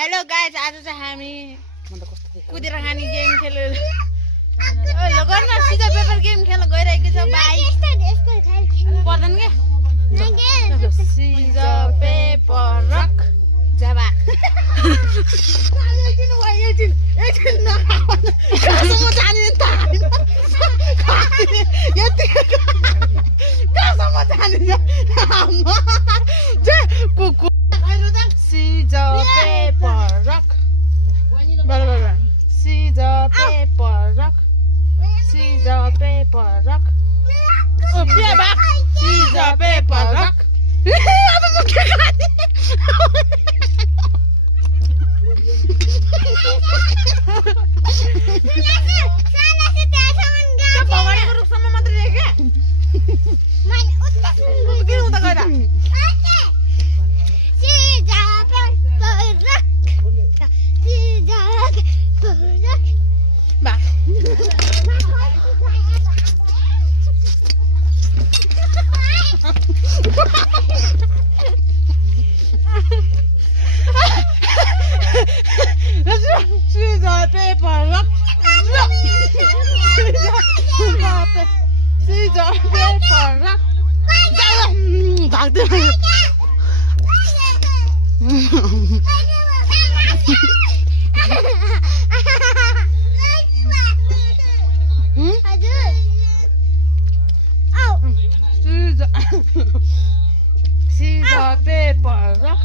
Hello guys, आज चाहिँ हामी कुदेर खाने गेम खेल्नु गर्न सिधा पेपर गेम खेल्न गइरहेको छ। बाई पर्दैन के सिधा पेपर रक जाबा Scissor, paper, rock. Scissor, paper, rock. Scissor, paper, rock. Oh, scissor, paper, rock. Scissor, paper, rock. Scissor, paper, rock. Scissor, paper, rock. Scissor, paper, rock.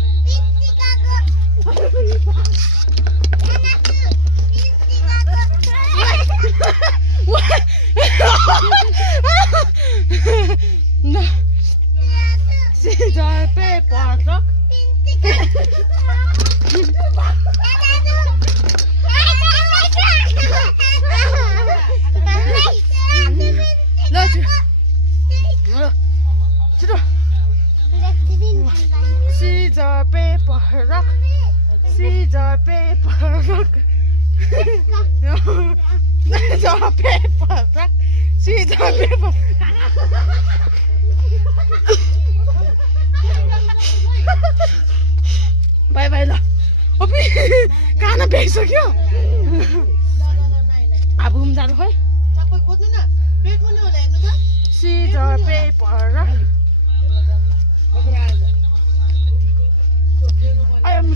Scissor, paper, rock. Scissor, paper, rock. Scissor, paper, rock. Scissor, paper. Bye bye ल OP खाना भ्याइसक्यो अब घुम जानु खोइ सबै खोज्नु न पेट पनि होला हेर्नु त सिजर पेपर I am